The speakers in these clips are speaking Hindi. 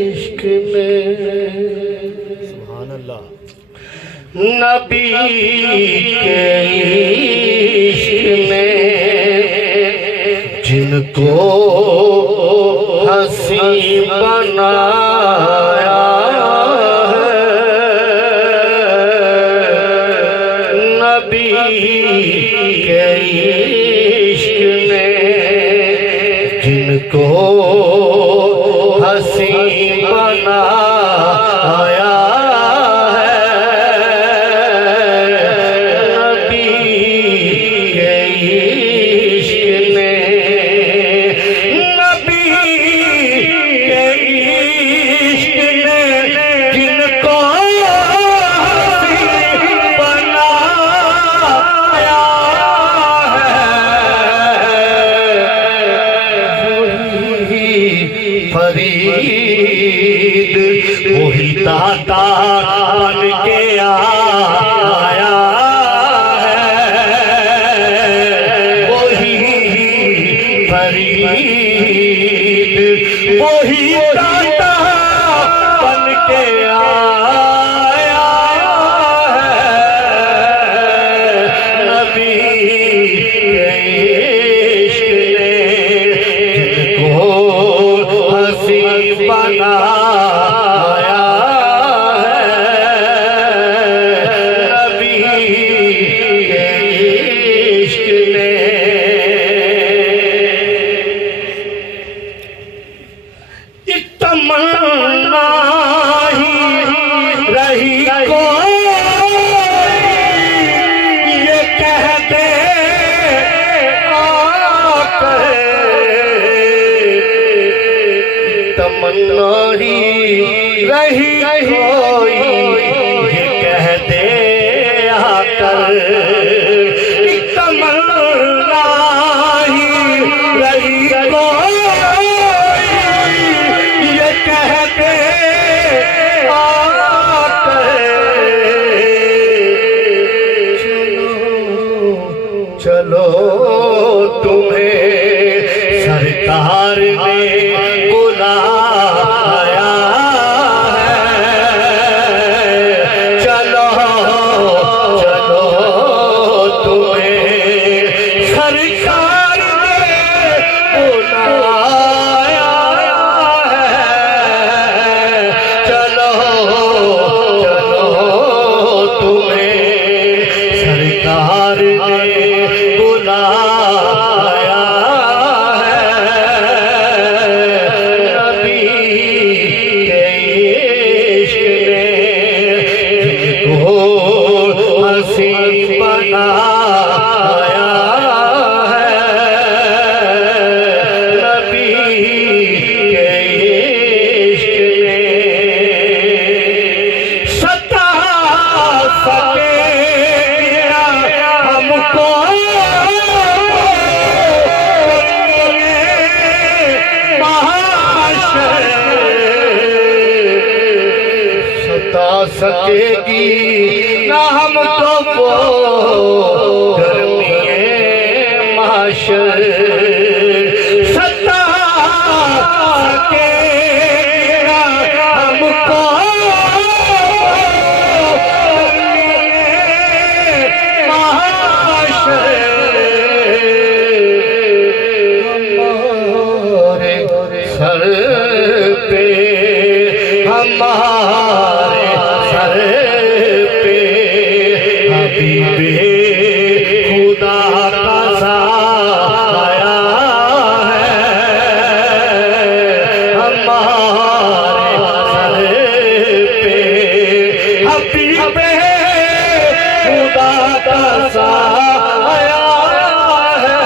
इश्क ने सुभान अल्लाह नबी के इश्क ने जिनको हंसी बनाया है नबी के इश्क ने जिनको हंसी बनाया फरीद वही दाता बन के आया है वही फरीद वही दाता बन के आया है नबी के इश्क ने जिनको हंसी बनाया है नबी के इश्क ने एक तमन्ना ही रही कोई ये कह दे आकर तमन्ना ही रही कोई ये कह दे आकर तमन्ना ही रही कोई ये कह दे आकर चलो तुम्हें सरकार ने बुलाया है चलो चलो तुम्हें सरकार ने बुलाया है चलो चलो तुम्हें सरकार ने बुलाया बनाया है नबी के इश्क ने सता सकेगा हमको सता सकेगी ना हमको वो गर्मी माशर सता सकेगा हमको माशर हमारे सर पे हमारे सर पे हबीबे खुदा का साया है हमारे सर पे हबीबे खुदा का साया है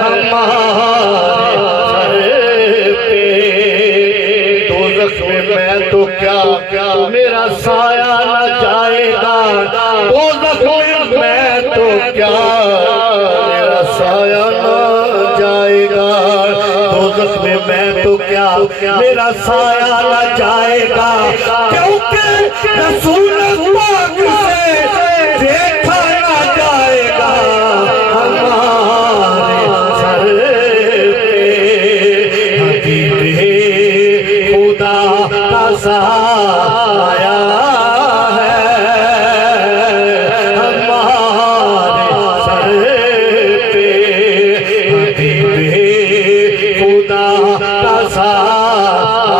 हमारे सर पे दोज़ख में मैं तो क्या मेरा साया न जाएगा दोज़ख में मैं तो क्या मेरा साया न जाएगा दोज़ख में मैं तो क्या मेरा साया न जाएगा क्योंकि रसूल पाक से देखा न जाएगा हमारे सर पे हबीबे साया है हमारे सर पे, हबीबे खुदा का साया